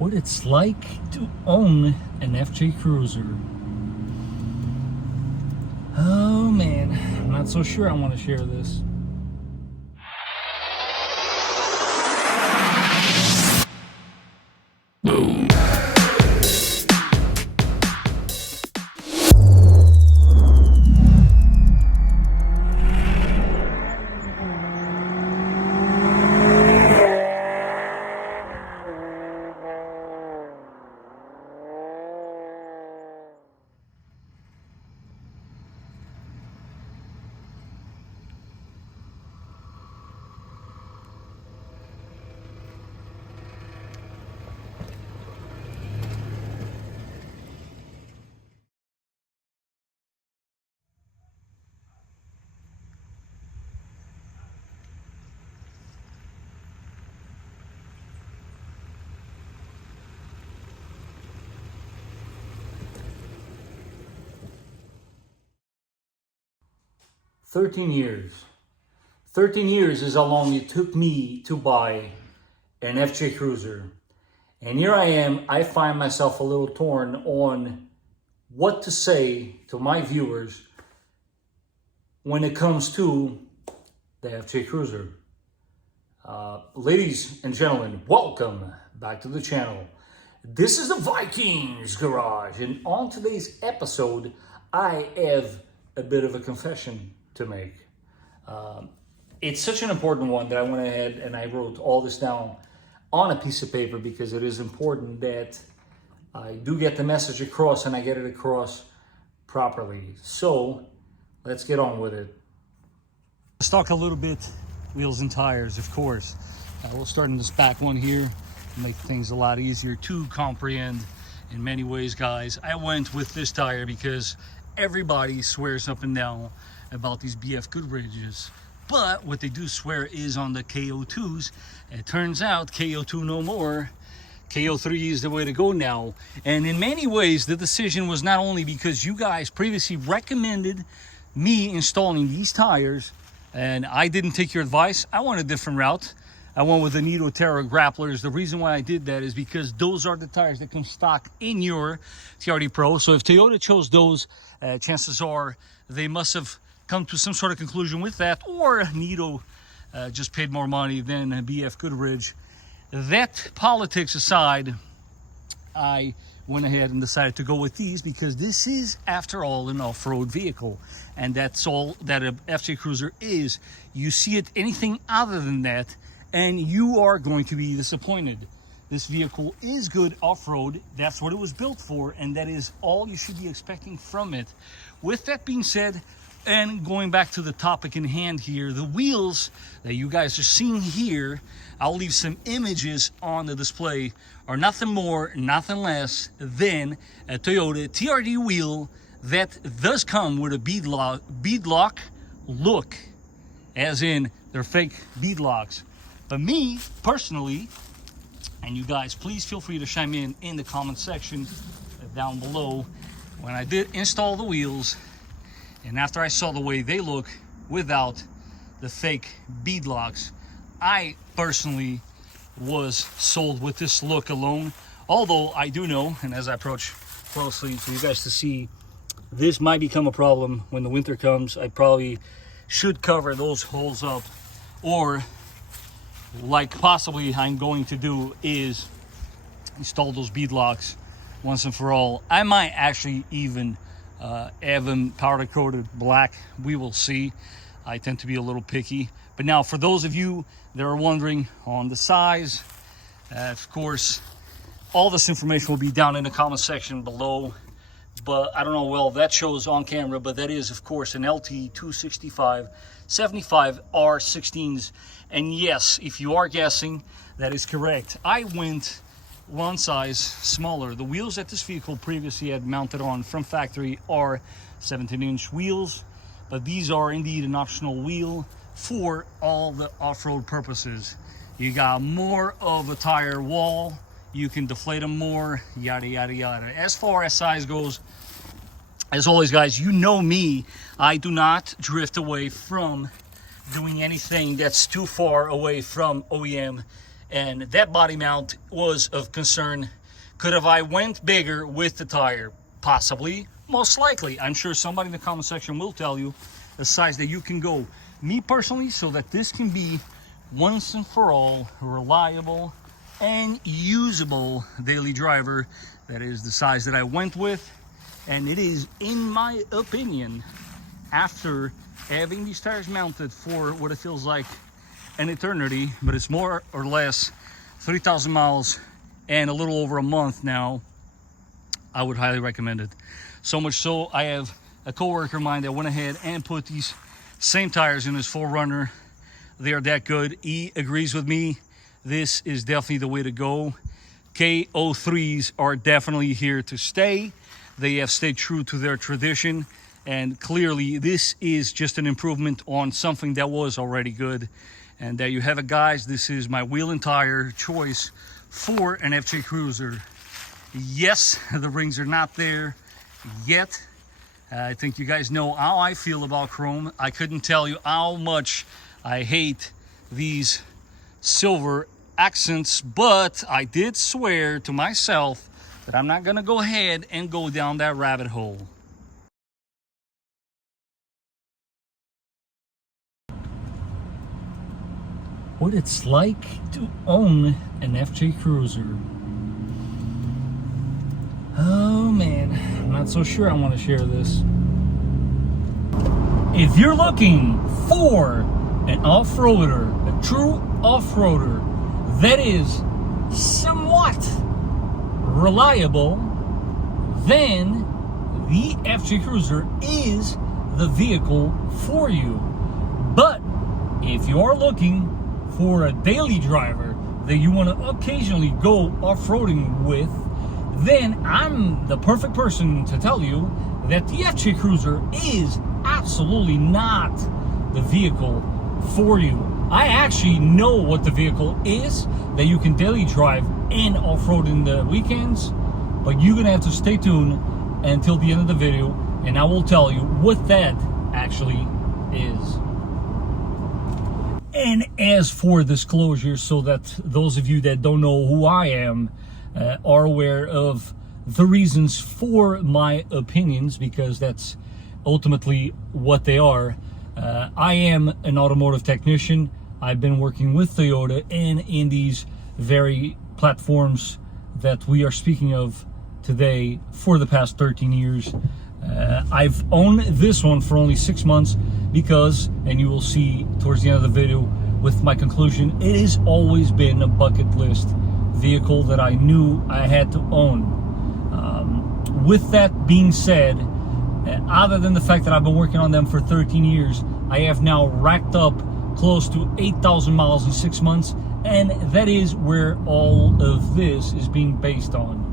what it's like to own an FJ Cruiser. Oh man, I'm not so sure I want to share this. Boom. "13 years. 13 years is how long it took me to buy an FJ Cruiser. And here I am, I find myself a little torn on what to say to my viewers when it comes to the FJ Cruiser. Ladies and gentlemen, welcome back to the channel. This is the Vikings Garage, and on today's episode, I have a bit of a confession to make. It's such an important one that I went ahead and I wrote all this down on a piece of paper because it is important that I do get the message across and I get it across properly. So let's get on with it. Let's talk a little bit wheels and tires, of course. We'll start in this back one here, make things a lot easier to comprehend in many ways, guys. I went with this tire because everybody swears up and down about these BF Goodriches, but what they do swear is on the KO2s. It turns out KO2 no more. KO3 is the way to go now. And in many ways, the decision was not only because you guys previously recommended me installing these tires, and I didn't take your advice. I went a different route. I went with the Nitto Terra grapplers. The reason why I did that is because those are the tires that come stock in your TRD Pro. So if Toyota chose those, chances are they must have come to some sort of conclusion with that, or Nitto just paid more money than BF Goodrich. That politics aside, I went ahead and decided to go with these because this is, after all, an off-road vehicle, and that's all that a FJ Cruiser is. You see it anything other than that, and you are going to be disappointed. This vehicle is good off-road. That's what it was built for, and that is all you should be expecting from it. With that being said, and going back to the topic in hand here, the wheels that you guys are seeing here, I'll leave some images on the display, are nothing more, nothing less than a Toyota TRD wheel that does come with a beadlock look, as in they're fake beadlocks. But me, personally, and you guys, please feel free to chime in the comment section down below, when I did install the wheels, and after I saw the way they look without the fake beadlocks, I personally was sold with this look alone. Although I do know, and as I approach closely for you guys to see, this might become a problem when the winter comes. I probably should cover those holes up, or like possibly I'm going to do is install those beadlocks once and for all. I might actually even have them powder coated black. We will see. I tend to be a little picky. But now, for those of you that are wondering on the size, of course, all this information will be down in the comment section below. But I don't know, well, that shows on camera, but that is, of course, an LT 265 75 R16s. And yes, if you are guessing, that is correct. I went one size smaller. The wheels that this vehicle previously had mounted on from factory are 17-inch wheels, but these are indeed an optional wheel for all the off-road purposes. You got more of a tire wall, you can deflate them more, yada yada yada. As far as size goes, as always, guys, you know me, I do not drift away from doing anything that's too far away from OEM and that body mount was of concern. Could have I went bigger with the tire? Possibly, most likely. I'm sure somebody in the comment section will tell you the size that you can go. Me personally, so that this can be once and for all reliable and usable daily driver, that is the size that I went with. And it is, in my opinion, after having these tires mounted for what it feels like an eternity, but it's more or less 3,000 miles and a little over a month now, I would highly recommend it. So much so, I have a coworker of mine that went ahead and put these same tires in his 4Runner. They are that good. He agrees with me. This is definitely the way to go. KO3s are definitely here to stay. They have stayed true to their tradition, and clearly this is just an improvement on something that was already good. And there you have it, guys. This is my wheel and tire choice for an FJ Cruiser. Yes, the rings are not there yet. I think you guys know how I feel about chrome. I couldn't tell you how much I hate these silver accents, but I did swear to myself that I'm not gonna go ahead and go down that rabbit hole. What it's like to own an FJ Cruiser. Oh man, I'm not so sure I want to share this. If you're looking for an off-roader, a true off-roader that is somewhat reliable, then the FJ Cruiser is the vehicle for you. But if you are looking for a daily driver that you want to occasionally go off-roading with, then I'm the perfect person to tell you that the FJ Cruiser is absolutely not the vehicle for you. I actually know what the vehicle is that you can daily drive and off-road in the weekends, but you're gonna have to stay tuned until the end of the video, and I will tell you what that actually is. And as for disclosure, so that those of you that don't know who I am are aware of the reasons for my opinions, because that's ultimately what they are. I am an automotive technician. I've been working with Toyota and in these very platforms that we are speaking of today for the past 13 years. I've owned this one for only 6 months because, and you will see towards the end of the video with my conclusion, it has always been a bucket list vehicle that I knew I had to own. With that being said, other than the fact that I've been working on them for 13 years, I have now racked up close to 8,000 miles in 6 months, and that is where all of this is being based on.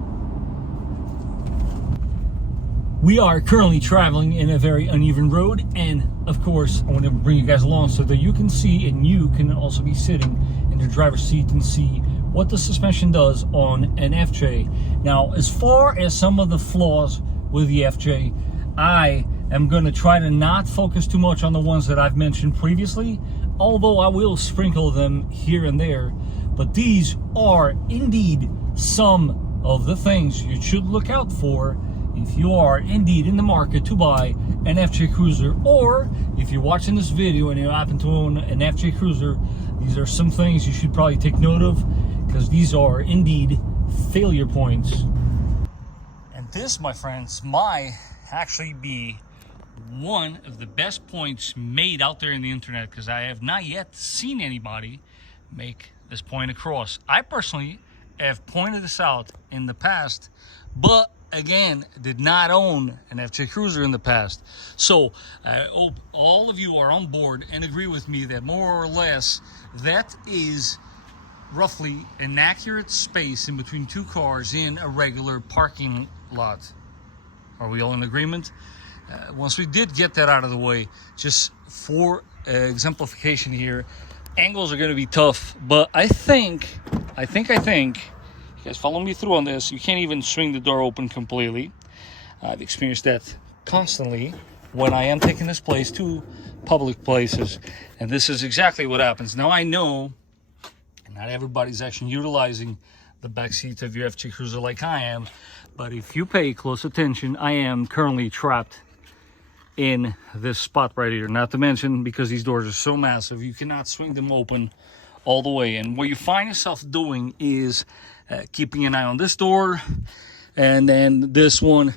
We are currently traveling in a very uneven road, and of course I want to bring you guys along so that you can see, and you can also be sitting in the driver's seat and see what the suspension does on an FJ. Now, as far as some of the flaws with the FJ, I am going to try to not focus too much on the ones that I've mentioned previously, although I will sprinkle them here and there. But these are indeed some of the things you should look out for if you are indeed in the market to buy an FJ Cruiser, or if you're watching this video and you happen to own an FJ Cruiser. These are some things you should probably take note of, because these are indeed failure points. And this, my friends, might actually be one of the best points made out there in the internet, because I have not yet seen anybody make this point across. I personally have pointed this out in the past, but again, did not own an FJ Cruiser in the past. So I hope all of you are on board and agree with me that more or less that is roughly an accurate space in between two cars in a regular parking lot. Are we all in agreement? Once we did get that out of the way, just for exemplification here, angles are going to be tough, but I think, you guys follow me through on this, you can't even swing the door open completely. I've experienced that constantly when I am taking this place to public places, and this is exactly what happens. Now I know Not everybody's actually utilizing the back seat of your FJ Cruiser like I am, but if you pay close attention, I am currently trapped in this spot right here. Not to mention, because these doors are so massive, you cannot swing them open all the way. And what you find yourself doing is keeping an eye on this door, and then this one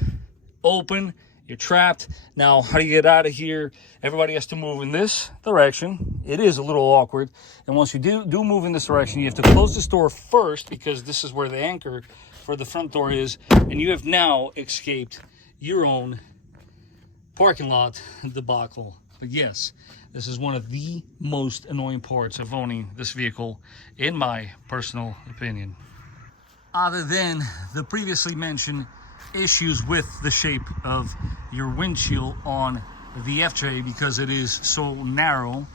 open. You're trapped. Now, how do you get out of here? Everybody has to move in this direction. It is a little awkward. And once you do move in this direction, you have to close this door first, because this is where the anchor for the front door is. And you have now escaped your own parking lot debacle. But yes, this is one of the most annoying parts of owning this vehicle, in my personal opinion. Other than the previously mentioned issues with the shape of your windshield on the FJ, because it is so narrow,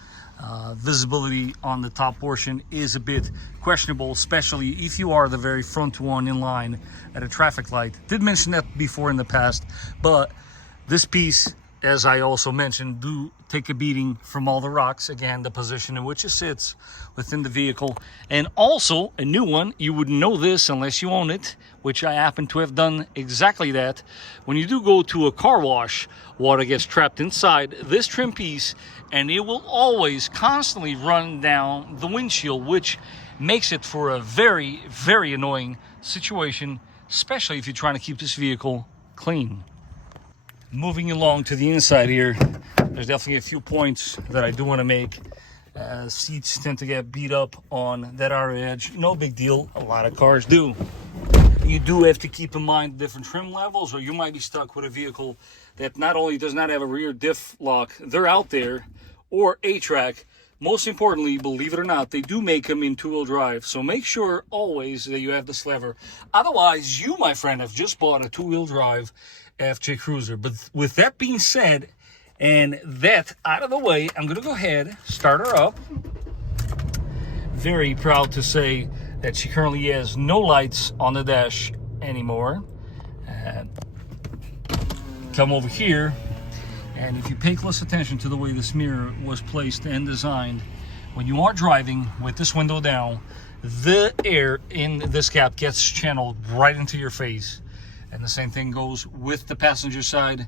visibility on the top portion is a bit questionable, especially if you are the very front one in line at a traffic light. Did mention that before in the past, but this piece, as I also mentioned, do take a beating from all the rocks. Again, the position in which it sits within the vehicle. And also a new one, you wouldn't know this unless you own it, which I happen to have done exactly that. When you do go to a car wash, water gets trapped inside this trim piece, and it will always constantly run down the windshield, which makes it for a very, very annoying situation, especially if you're trying to keep this vehicle clean. Moving along to the inside here, there's definitely a few points that I do want to make. Seats tend to get beat up on that outer edge. No big deal, a lot of cars do. You do have to keep in mind different trim levels, or you might be stuck with a vehicle that not only does not have a rear diff lock, they're out there, or A-track. Most importantly, believe it or not, they do make them in two-wheel drive. So make sure always that you have this lever. Otherwise, you, my friend, have just bought a two-wheel drive FJ Cruiser. But with that being said, and that out of the way, I'm going to go ahead, start her up. Very proud to say that she currently has no lights on the dash anymore. Come over here, and if you pay close attention to the way this mirror was placed and designed, when you are driving with this window down, the air in this gap gets channeled right into your face. And the same thing goes with the passenger side.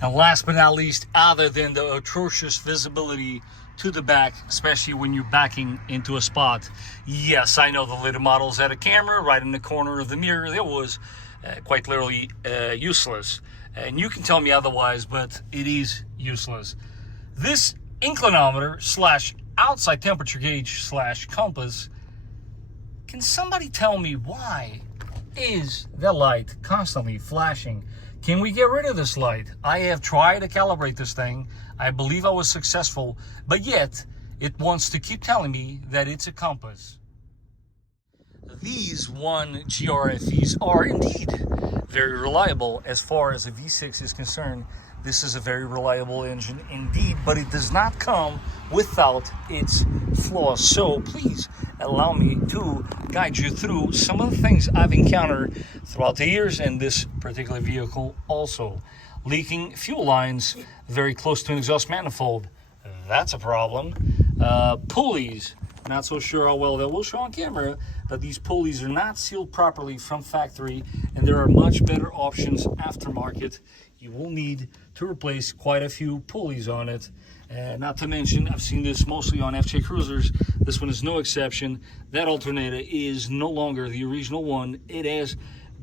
And last but not least, other than the atrocious visibility to the back, especially when you're backing into a spot. Yes, I know the later models had a camera right in the corner of the mirror. That was quite literally useless. And you can tell me otherwise, but it is useless. This inclinometer slash outside temperature gauge slash compass, can somebody tell me why is the light constantly flashing? Can we get rid of this light? I have tried to calibrate this thing. I believe I was successful, but yet it wants to keep telling me that it's a compass. These 1 GRFEs are indeed very reliable as far as a V6 is concerned. This is a very reliable engine indeed, but it does not come without its flaws. So please allow me to guide you through some of the things I've encountered throughout the years in this particular vehicle also. Leaking fuel lines very close to an exhaust manifold. That's a problem. Pulleys, not so sure how well that will show on camera, but these pulleys are not sealed properly from factory, and there are much better options aftermarket. You will need to replace quite a few pulleys on it. Not to mention, I've seen this mostly on FJ Cruisers. This one is no exception. That alternator is no longer the original one. It has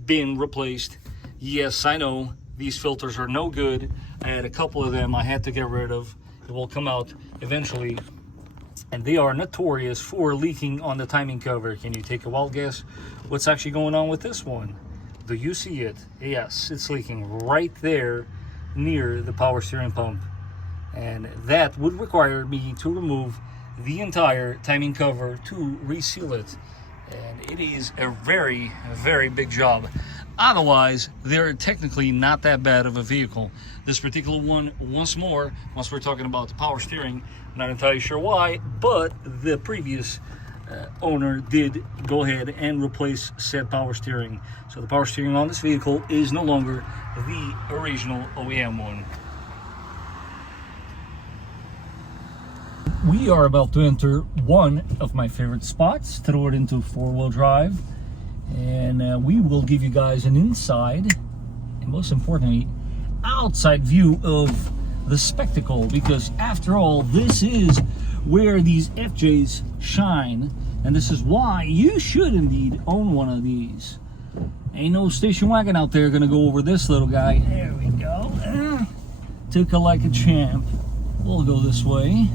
been replaced. Yes, I know, these filters are no good. I had a couple of them I had to get rid of. It will come out eventually. And they are notorious for leaking on the timing cover. Can you take a wild guess what's actually going on with this one? Do you see it? Yes, it's leaking right there near the power steering pump. And that would require me to remove the entire timing cover to reseal it. And it is a very, very big job. Otherwise, they're technically not that bad of a vehicle. This particular one, once we're talking about the power steering, I'm not entirely sure why, but the previous owner did go ahead and replace said power steering. So the power steering on this vehicle is no longer the original OEM one. We are about to enter one of my favorite spots, throw it into four-wheel drive, and we will give you guys an inside and most importantly outside view of the spectacle, because after all, this is where these FJs shine, and this is why you should indeed own one of these. Ain't no station wagon out there gonna go over this little guy. There we go. Took her like a champ. We'll go this way.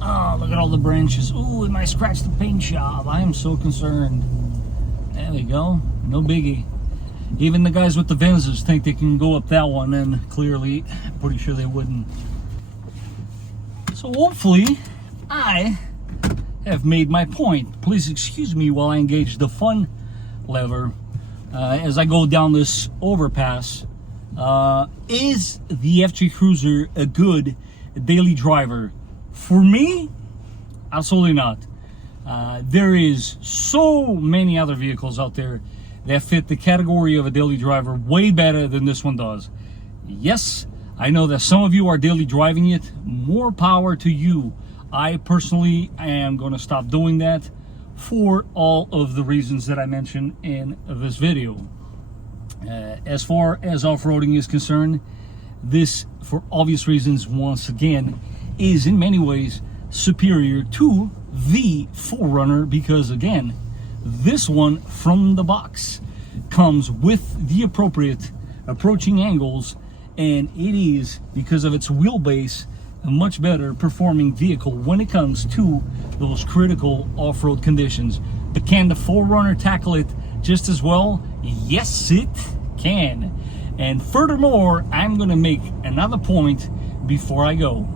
Oh, look at all the branches. Ooh, it might scratch the paint job. I am so concerned. There we go. No biggie. Even the guys with the Venzas think they can go up that one, and clearly, pretty sure they wouldn't. So hopefully, I have made my point. Please excuse me while I engage the fun lever as I go down this overpass. Is the FJ Cruiser a good daily driver? For me, absolutely not. There is so many other vehicles out there that fit the category of a daily driver way better than this one does. Yes, I know that some of you are daily driving it. More power to you. I personally am going to stop doing that for all of the reasons that I mentioned in this video. As far as off-roading is concerned, this, for obvious reasons, once again, is in many ways superior to the 4Runner, because again, this one from the box comes with the appropriate approaching angles, and it is, because of its wheelbase, a much better performing vehicle when it comes to those critical off-road conditions. But can the 4Runner tackle it just as well? Yes, it can. And furthermore, I'm going to make another point before I go.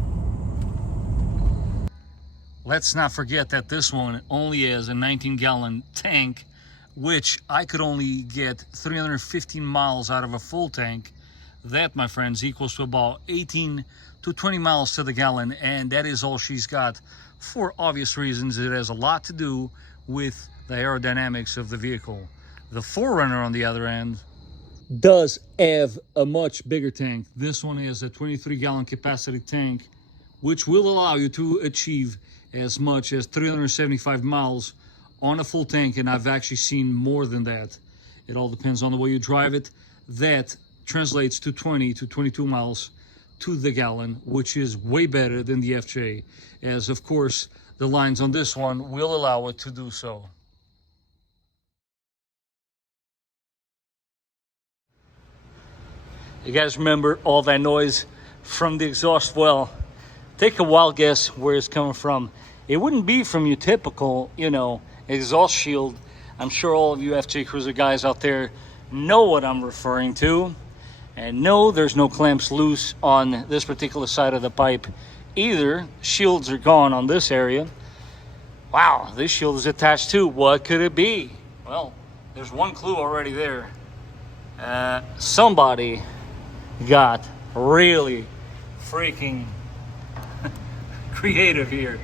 Let's not forget that this one only has a 19-gallon tank, which I could only get 315 miles out of a full tank. That, my friends, equals to about 18 to 20 miles to the gallon, and that is all she's got. For obvious reasons, it has a lot to do with the aerodynamics of the vehicle. The 4Runner, on the other end, does have a much bigger tank. This one is a 23-gallon capacity tank, which will allow you to achieve as much as 375 miles on a full tank, and I've actually seen more than that. It all depends on the way you drive it. That translates to 20 to 22 miles to the gallon, which is way better than the FJ, as of course the lines on this one will allow it to do so. You guys remember all that noise from the exhaust? Well, take a wild guess where it's coming from. It wouldn't be from your typical, exhaust shield. I'm sure all of you FJ Cruiser guys out there know what I'm referring to. And no, there's no clamps loose on this particular side of the pipe either. Shields are gone on this area. Wow, this shield is attached too. What could it be? Well, there's one clue already there. Somebody got really freaking creative here.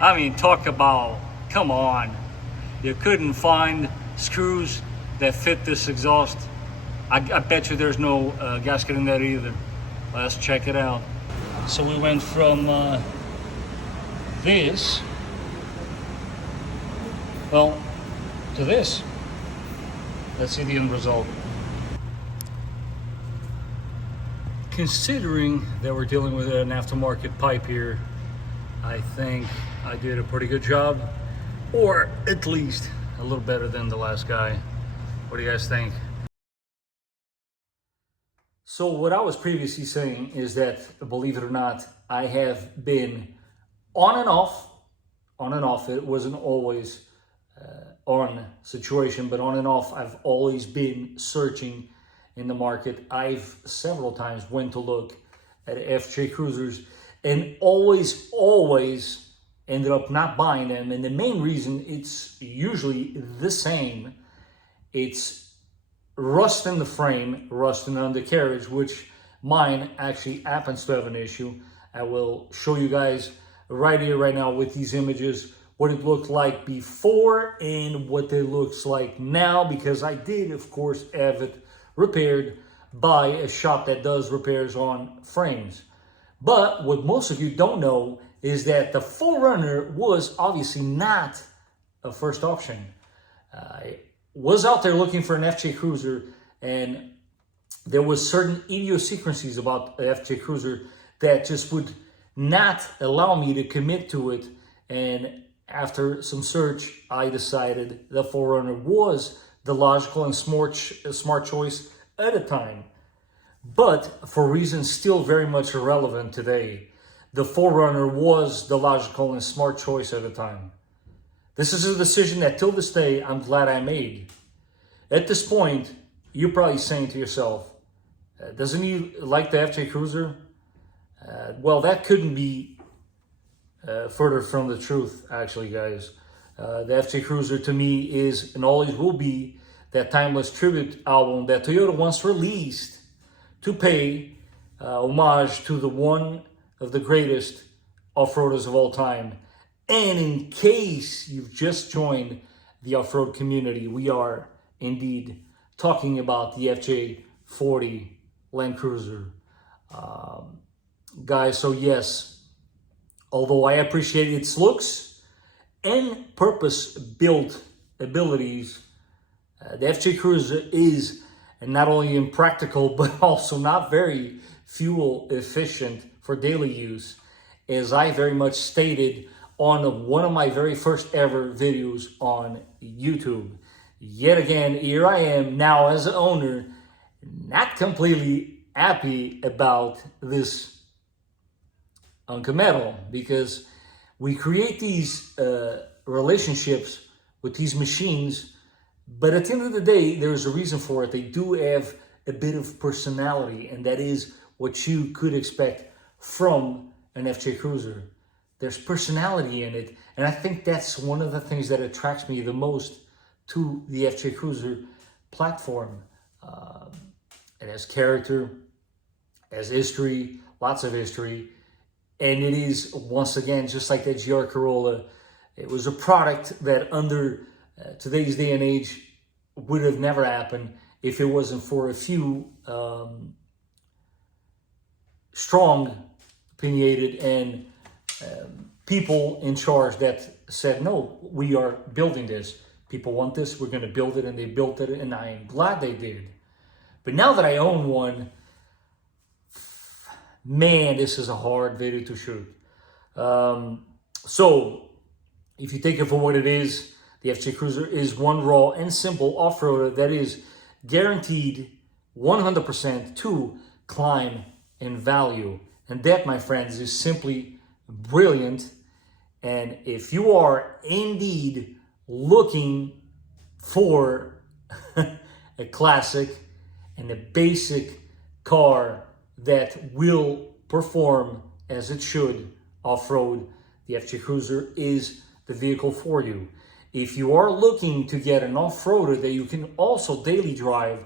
I mean, talk about, come on. You couldn't find screws that fit this exhaust. I bet you there's no gasket in that either. Let's check it out. So we went from this, well, to this. Let's see the end result. Considering that we're dealing with an aftermarket pipe here, I think I did a pretty good job, or at least a little better than the last guy. What do you guys think? So what I was previously saying is that, believe it or not, I have been on and off. It wasn't always on situation, but on and off, I've always been searching in the market. I've several times went to look at FJ Cruisers and always ended up not buying them. And the main reason, it's usually the same. It's rust in the frame, rust in the undercarriage, which mine actually happens to have an issue. I will show you guys right here, right now with these images, what it looked like before and what it looks like now, because I did, of course, have it repaired by a shop that does repairs on frames. But what most of you don't know is that the 4Runner was obviously not a first option. I was out there looking for an FJ Cruiser, and there was certain idiosyncrasies about the FJ Cruiser that just would not allow me to commit to it. And after some search, I decided the 4Runner was the logical and smart choice at the time. But for reasons still very much irrelevant today, the 4Runner was the logical and smart choice at the time. This is a decision that till this day, I'm glad I made. At this point, you're probably saying to yourself, doesn't he like the FJ Cruiser? Well, that couldn't be further from the truth, actually, guys. The FJ Cruiser to me is and always will be that timeless tribute album that Toyota once released to pay homage to the one of the greatest off-roaders of all time. And in case you've just joined the off-road community, we are indeed talking about the FJ40 Land Cruiser. Guys, so yes, although I appreciate its looks and purpose-built abilities, the FJ Cruiser is not only impractical, but also not very fuel efficient for daily use, as I very much stated on one of my very first ever videos on YouTube. Yet again, here I am now as an owner, not completely happy about this metal, because we create these relationships with these machines, but at the end of the day, there's a reason for it. They do have a bit of personality, and that is what you could expect from an FJ Cruiser. There's personality in it, and I think that's one of the things that attracts me the most to the FJ Cruiser platform. It has character, has history, lots of history, and it is, once again, just like that GR Corolla, it was a product that under today's day and age would have never happened if it wasn't for a few strong, opinionated, and people in charge that said, no, we are building this. People want this, we're going to build it, and they built it, and I am glad they did. But now that I own one, man, this is a hard video to shoot. So, if you take it for what it is, the FJ Cruiser is one raw and simple off-roader that is guaranteed 100% to climb in value. And that, my friends, is simply brilliant. And if you are indeed looking for a classic and a basic car that will perform as it should off-road, the FJ Cruiser is the vehicle for you. If you are looking to get an off-roader that you can also daily drive,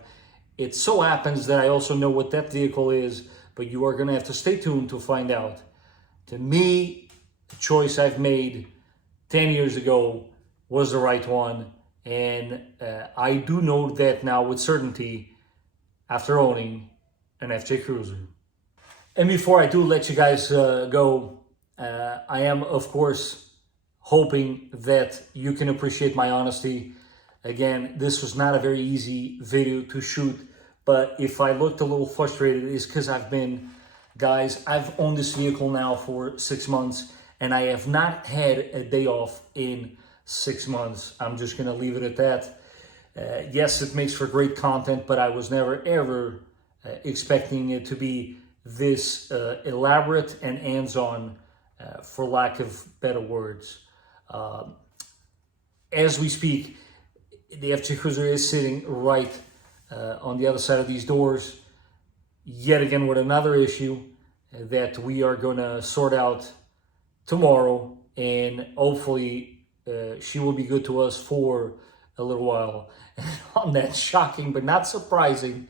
it so happens that I also know what that vehicle is, but you are going to have to stay tuned to find out. To me, the choice I've made 10 years ago was the right one, and I do know that now with certainty after owning an FJ Cruiser. And before I do let you guys go, I am, of course, hoping that you can appreciate my honesty. Again, this was not a very easy video to shoot, but if I looked a little frustrated, it's because I've owned this vehicle now for 6 months, and I have not had a day off in 6 months. I'm just going to leave it at that. Yes, it makes for great content, but I was never, ever expecting it to be this elaborate and hands-on, for lack of better words. As we speak, the FJ Cruiser is sitting right on the other side of these doors, yet again with another issue that we are going to sort out tomorrow, and hopefully she will be good to us for a little while. And on that shocking but not surprising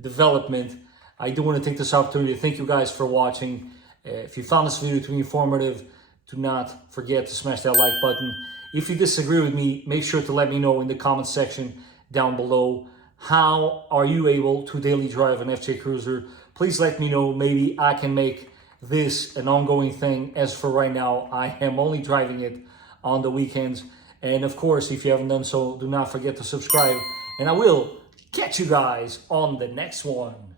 development, I do want to take this opportunity to thank you guys for watching. If you found this video to be informative, do not forget to smash that like button. If you disagree with me, make sure to let me know in the comment section down below. How are you able to daily drive an FJ Cruiser? Please let me know. Maybe I can make this an ongoing thing. As for right now, I am only driving it on the weekends. And of course, if you haven't done so, do not forget to subscribe. And I will catch you guys on the next one.